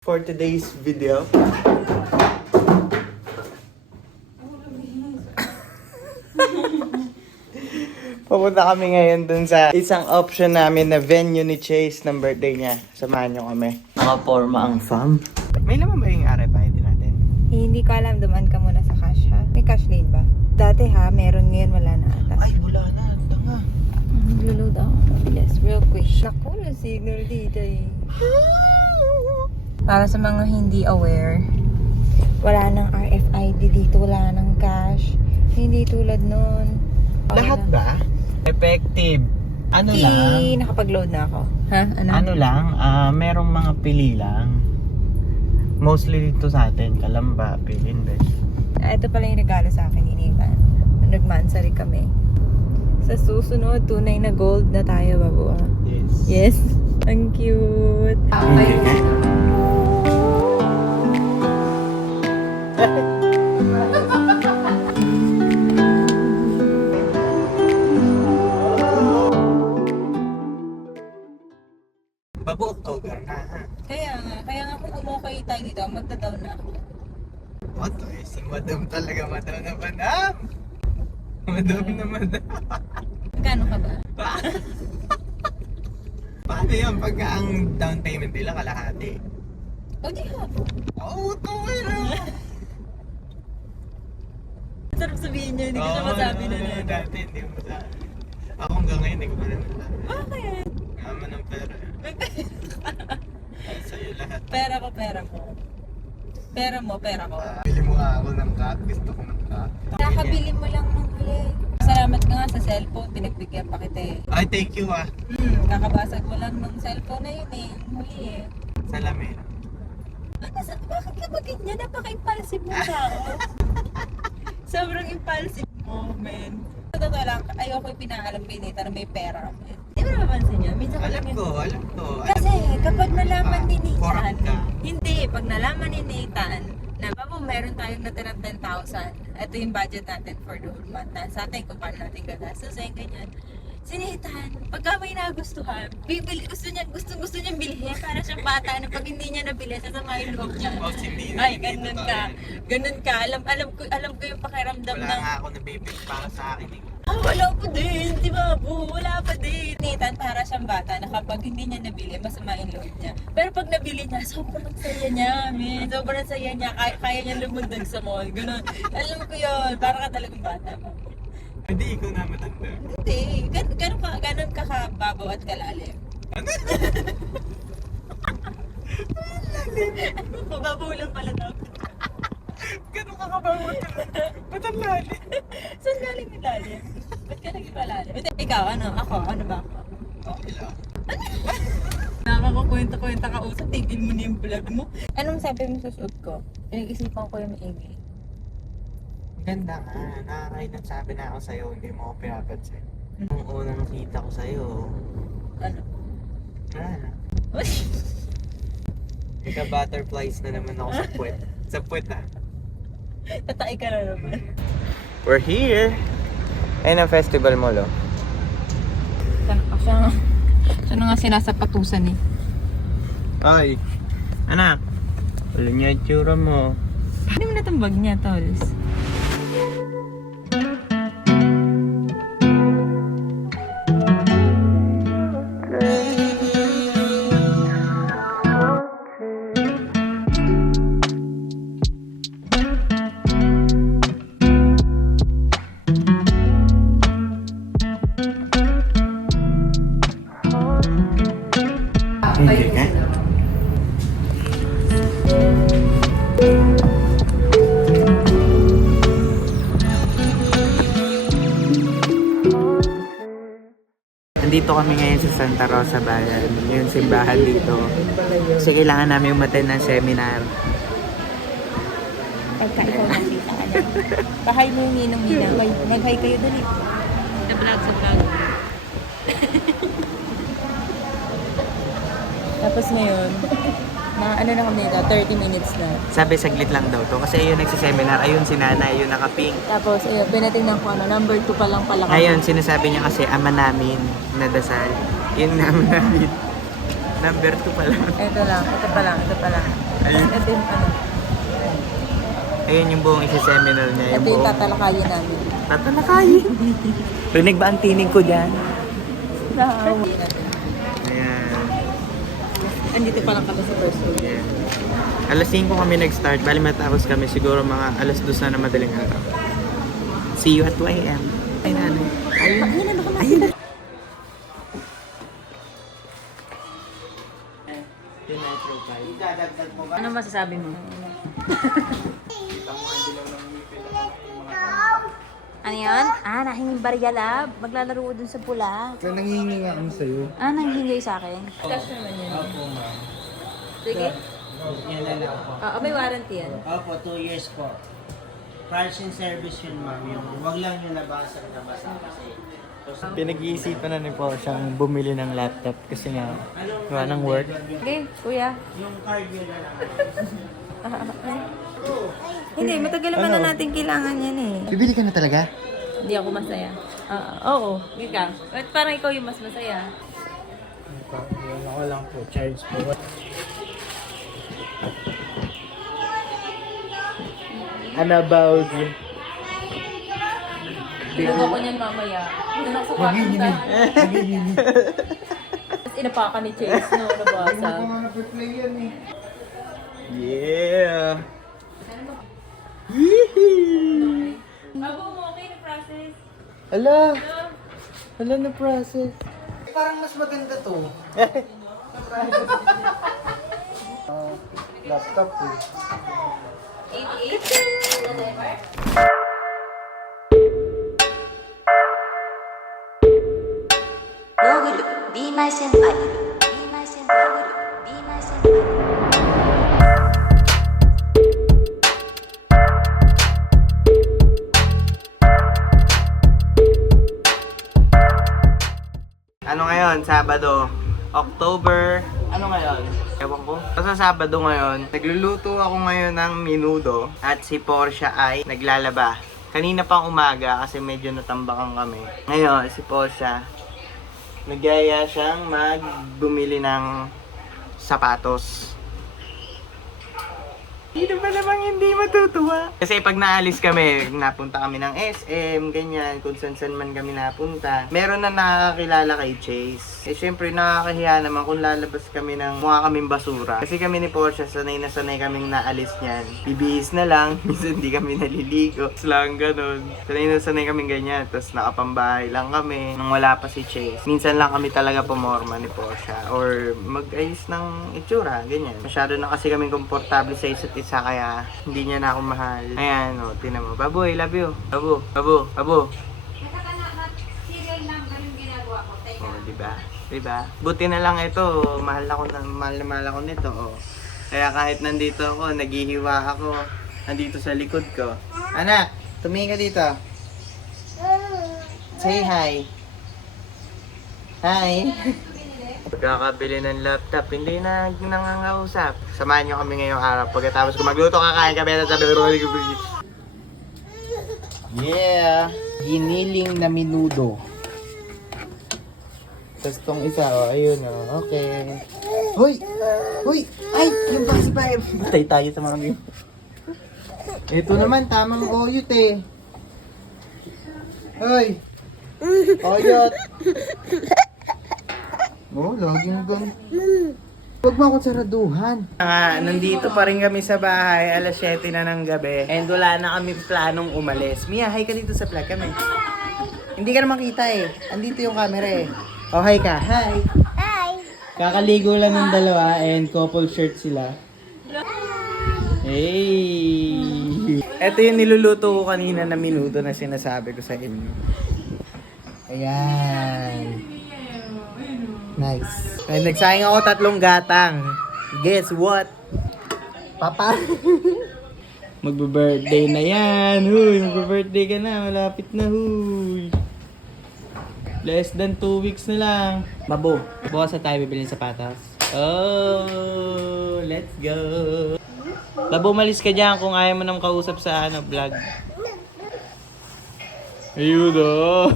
For today's video. Pupunta kami ngayon dun sa isang option namin na venue ni Chase ng birthday niya. Samahan niyo kami. Nakaporma ang fam. May laman ba yung RFID natin? Hindi ko alam, dumaan ka muna sa cash ha. May cash lane ba? Dati ha, meron ngayon, wala na ata. Ay, wala na. Tanga. Lulod ako. Mabilis, real quick. Naku, na signal dito eh. Para sa mga hindi aware, wala nang RFID dito, wala nang cash. Hindi tulad nun. Lahat ba? Effective. Ano lang? Nakapag-load na ako. Ha? Ano lang? Merong mga pili lang. Mostly dito sa atin, Kalamba, Pilinbes. Ito pala yung regalo sa akin, iniwan. Nagmansari kami. Sa susunod, tunay na gold na tayo, babu. Yes. Yes. Ang cute. Bago October na ha. Kaya nga kung umukay tayo dito, magda-down na ako. What? Si Madam talaga, Madam na Madam! Madam na Madam! Magkano ka ba? Paano yan pagka ang down payment nila kalahati? O di ha. Oo, ito meron! Sarap sabihin niya, hindi ko siya masabi na na. Dati hindi mo masabi. Ako hanggang ngayon hindi ko pa na nasabi. Bakit? Naman ng pera. Sa'yo lahat. Pera ko. Pera ko. Bili mo nga ako ng cat. Gusto ko ng cat. Nakabili mo lang ng huli. Salamat ka nga sa cellphone, pinagbigyan pa kita eh. Ay, thank you ah. Kakabasag mo lang ng cellphone na yun eh. Huli eh. Salamin. Bakit ka ba ganyan? Napaka-impulsive mo sa ako. Sobrang impulsive mo, man. Sa totoo lang, ayoko yung pinaalam kay Nathan na may pera. Di ba napansin niya? Minsan ko Alam lang ko. Kasi kapag nalaman ni Nathan, corrupt ka. hindi, pag nalaman ni Nathan, na babo meron tayong natirang 10,000, ito yung budget natin for the whole month. Sa atin, kung paano natin gagastusin, ganyan. Si Nathan, pagka may nagustuhan, bibili, gusto niya bilhin para siyang bata na pag hindi niya nabili, sasamahin loob niya. Oh, hindi. Ay, ganun ka. Alam ko yung pakiramdam Wala ng... nga ako nabibig para sa akin eh. Wala pa din, di ba po? Wala pa din. Nathan, para siyang bata na kapag hindi niya nabili, masama yung loob niya. Pero pag nabili niya, sobrang saya niya, man. Sobrang saya niya. Kaya niya lumundag sa mall. Ganun. Alam ko yun. Para ka talagang bata. Hindi, ikaw na matanda. Hindi. Ganun ka kababaw at kalalim. Ano? Mababaw lang pala daw. Ganun ka kabawat ka. Ba't ang lalim? Saan galing yung lalim? Ba't ka naging malalim? Ikaw, ano? Ako? Ano ba ako? Okay lang. Nakakakwenta-kwenta ka usap, tigil mo na yung vlog mo. Anong sabi mo sa suot ko? Pinag-isipan ko yung maigi. Ganda nga. Nakakainan sabi na ako sa'yo. Hindi mo ako pinapansin. Ang unang kita ko sa'yo. Ano? Ika-butterflies na naman ako sa puwet. Sa puwet ah. Tatay ka na naman. We're here! Ayun ang festival mo, lo. Siya na nga sinasapatusan eh. Ay! Anak! Wala niya yung tsura mo. Hindi mo na itong bag niya, Tols. Hindi ka? Nandito kami ngayon sa Santa Rosa Bayan, yung simbahan dito. Kasi kailangan namin umattend ng seminar. Pagka ikaw nakita ka na. Bahay mo yung ninong-ninang. Nag-hi kayo dun eh. Sa vlog. Tapos ngayon, ano na kami dito, 30 minutes na. Sabi saglit lang daw to kasi yun nagsiseminar, ayun si nanay, yun nakapink. Tapos, pinatingnan ko number 2 pa lang pala kami. Ngayon, sinasabi niya kasi ama namin na dasal. Yun naman namin. Number 2 pa lang. Ito pa lang. Ayun. Ito yung ano. Ayun yung buong isa-seminar niya. Ito yung tatalakayin namin. Tatalakayin. Rinig ba ang tinig ko dyan? Nakawa. Ayan. Andito pa lang kami sa first floor. Ayan. Alas 5 kami nag-start. Bali matapos kami siguro mga alas 2 na madaling araw. See you at 2 a.m. Ay, nanay. Ayun. Ayun. Ano masasabi mo? Ano yun? Ah, nahinging barya lab. Maglalaro dun sa pula. Nangihingi nga kami sa'yo. Ah, nanghihingi sa akin? Cash naman yun. Opo, ma'am. Sige. Yan na lang po. May warranty yan. Opo, 2 years po. Parts and service yun, ma'am. Yung wag lang yung nabasa kasi. Pinag-iisipan na ni po siyang bumili ng laptop kasi nga gawa ng work. Okay, kuya. Yung card yun na lang. Hindi, matagal naman na natin kailangan yan eh. Bibili ka na talaga? Hindi ako masaya. Oo, ikaw. Ba't parang ikaw yung mas masaya? Yun ako lang po. Charge po. Ano about you? Binugo ko niyan mamaya. Doon ako sa kwarto. Tapos inapaka ni Chase, no? Nabasa. Yeah! Yee! Abo mo, okay na process. Ala! Ala na process. Parang mas maganda to. Laptop eh. 88? Be my senpai. Be my senpai. Be my senpai. Ano ngayon? Sabado. October... Ano ngayon? Ewan ko. Sa Sabado ngayon, nagluluto ako ngayon ng minudo at si Portia ay naglalaba. Kanina pang umaga kasi medyo natambakan kami. Ngayon, si Portia, nagyaya siyang magbumili ng sapatos. Sino ba namang hindi matutuwa? Kasi pag naalis kami, napunta kami ng SM, ganyan, kung saan man kami napunta. Meron na nakakilala kay Chase. Eh syempre nakakahiya naman kung lalabas kami ng mukha kaming basura. Kasi kami ni Portia, sanay na sanay kaming naalis niyan. Bibihis na lang, minsan hindi kami naliligo. Lang ganun. Sanay kaming ganyan, tapos nakapambahay lang kami nung wala pa si Chase. Minsan lang kami talaga pumorma ni Portia or mag-ayos ng itsura, ganyan. Masyado na kasi kaming komportable sa isa't isa kaya hindi niya na ako mahal. Ayan, o, tinan mo. Baboy, love you. Babo, babo, babo. Oh, diba? Diba? Buti na lang ito. Mahal na mahal ako nito. Oh. Kaya kahit nandito ako, naghihiwa ako. Nandito sa likod ko. Anak, tumingin ka dito. Say hi. Hi. Pagkakabili ng laptop, hindi na nangangausap. Samahan nyo kami ngayong araw. Pagkatapos ko magluto, kakain kami na sabi ko. Yeah! Giniling na minudo. Tapos tong isa, oh, ayun, oh, okay. Hoy! Hoy! Ay! Yung pacifier! Patay tayo sa mga game. Ito naman, tamang oyot eh. Hoy! Oyot! Oh, laging doon. Huwag mo akong saraduhan. Nandito pa rin kami sa bahay, alas 7 na ng gabi. And wala na kami planong umalis. Mia, hi ka dito sa vlog kami. Hindi ka na makita eh. Andito yung camera eh. Oh, hi ka. Hi. Hi. Kakaligo lang ng dalawa and couple shirt sila. Hey! Ito yung niluluto ko kanina na minuto na sinasabi ko sa inyo. Ayan. Nice. Ay, nagsayang ako 3 gatang. Guess what? Papa. Magbe-birthday na yan. Huy, magbe-birthday ka na. Malapit na, huy. Less than 2 weeks na lang. Babo, bukas na tayo bibili ng sapatos. Oh, let's go. Babo, malis ka dyan kung ayaw mo nang kausap sa vlog. Ayun, oh.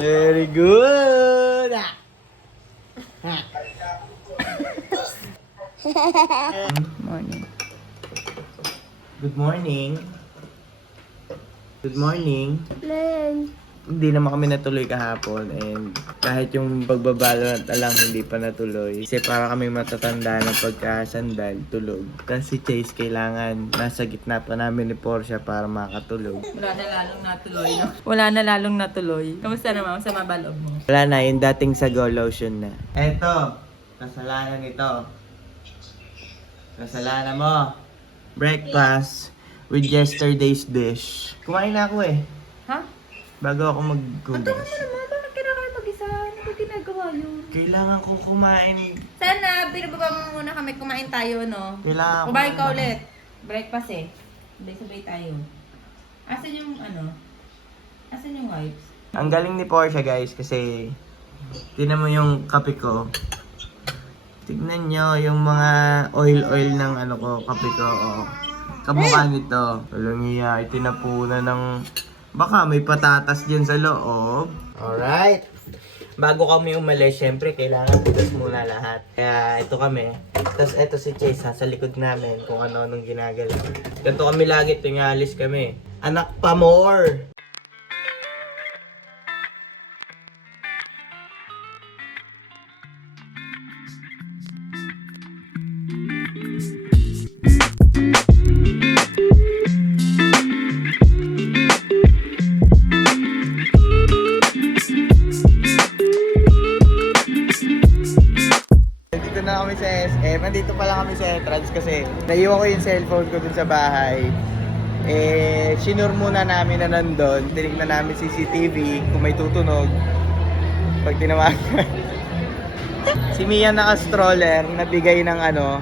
Very good. Morning. Good morning. Good morning. Hindi naman kami natuloy kahapon and kahit yung pagbabalo na lang hindi pa natuloy. Kasi para kami matatanda ng pagkasandal, tulog. Tapos si Chase kailangan nasa gitna pa namin ni Portia para makatulog. Wala na lalong natuloy, no? Wala na lalong natuloy. Kamusta naman? Masama ba loob mo? Wala na, yung dating sago lotion na. Eto, kasalanan ito. Kasalanan mo. Breakfast with yesterday's dish. Kumain na ako eh. Ha? Bago ako Ang maghugas. naman, bakit kinakain mag-isa? Ano ba ginagawa yun? Kailangan ko kumain. Sana, binababa mo muna kami, kumain tayo, no? Kailangan ko. Kumain ka ulit. Breakfast eh. Sabay-sabay tayo. Asan yung ano? Asan yung wipes? Ang galing ni Portia guys kasi tingnan mo yung kape ko. Tignan nyo yung mga oil ng ano ko, kape ko. Oh. Kamukha nito. Walang iya, itinapunan ng... Baka may patatas dyan sa loob. Alright. Bago kami umalis, syempre kailangan bukas muna lahat. Kaya ito kami. Tapos ito si Chase sa likod namin kung ano-anong ginagalaw. Ganito kami lagi, tingalis kami. Anak pa more! Nandito na kami sa SM. Nandito pala kami sa entrance kasi naiwan ko yung cellphone ko dun sa bahay. Sinur muna namin na nandun. Tinignan namin CCTV kung may tutunog. Pag tinawagan. Si Mia naka-stroller, nabigay ng ano,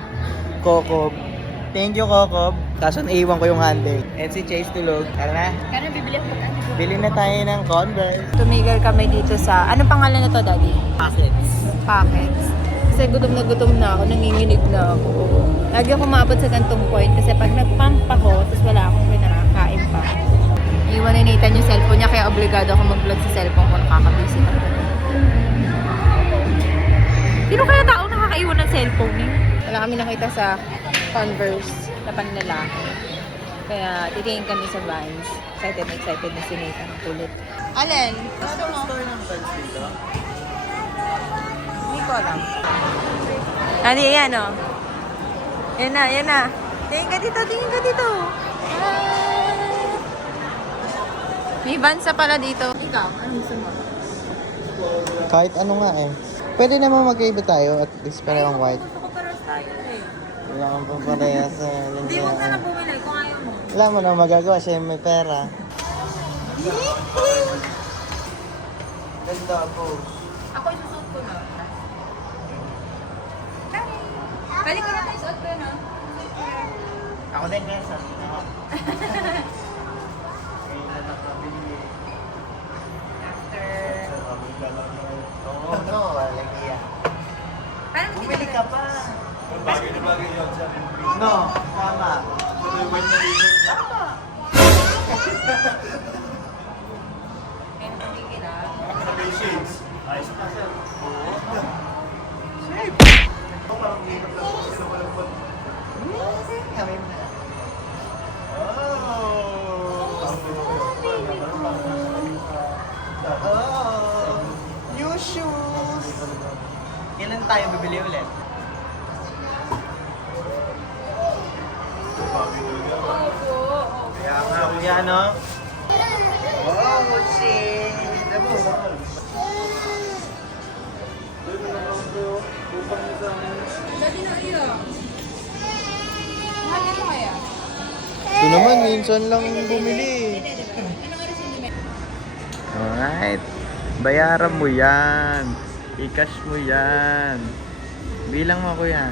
Kokob. Thank you, Kokob. Kaso naiwan ko yung handle. And si Chase tulog. Tara na. Kaya bibili ako ng Bili na tayo ng Converse. Tumigil kami dito sa... Anong pangalan na to, Daddy? Packets. Packets. Kasi gutom na ako, nanginginig na ako. Lagi ako maabot sa gantong point kasi pag nag-pump ako, tapos wala akong pinakakain pa. Iwan ni Nathan yung cellphone niya, kaya obligado ako mag-vlog sa cellphone ko, nakakabisit ako. Sino kaya tao nakakaiwan ng cellphone niya? Wala kami nakita sa Converse na panlalaki. Kaya titingin kami sa Vans. Excited na si Nathan. Kulit. Alin? Gusto mo? Store ng Vans dito. Hindi ko alam. Ano yan, oh. Yan na, yan na. Tingin ka dito, tingin ka dito. Ah. May Vans na pala dito. Ikaw, ano gusto mo? Kahit ano nga eh. Pwede naman magkaiba tayo at least parehong white. Gusto ko paros tayo eh. Wala kang paparehas sa Hindi, huwag na lang bumili kung ayaw mo. Wala mo nang magagawa siya may pera. Ganda po. Ako isusuot ko na. Balik ko na tayo suot ko, no? Ako din kaya sa ako. Kailan nakabili. After... Oo, no, walang iya. Paano mo Bumili ka pa. No, tama. Tama. Kaya natigil ah. Oh, new shoes. Kailan tayo bibili ulit? Kaya nga, kuya, no? Oh, shit. Ano? Dati na iyo. Mahal mo kaya? Ito naman, minsan lang bumili. Anong oras yung dumit? Alright. Bayaran mo yan. I-cash mo yan. Bilang mo, kuya.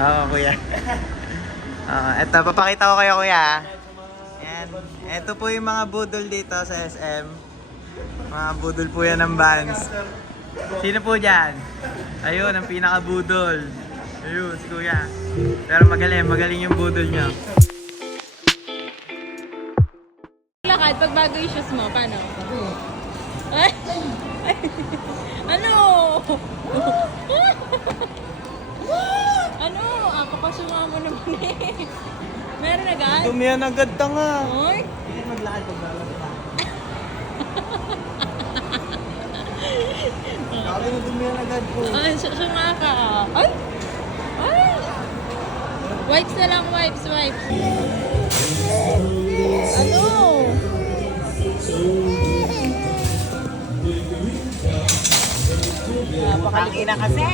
Oo, kuya. Eto, papakita ko kayo, kuya. Yan. Ito po yung mga budol dito sa SM. Mga budol po yan ng Vans. Sino po dyan? Ayun, ang pinaka-budol. Ayun, si kuya. Pero magaling yung budol nyo. Lakad, pag bago yung shoes mo, paano? Ay! Ano? Ano? Ako pa sumama naman eh. Meron agad? Dumihan agad tanga. Oy? Hindi maglakad pag lalaro ka. Sabi na dumihan agad po. Ay, sumaka. Ay! Ay! Wipes na lang, wipes. Ano? Napakaling ina kasi.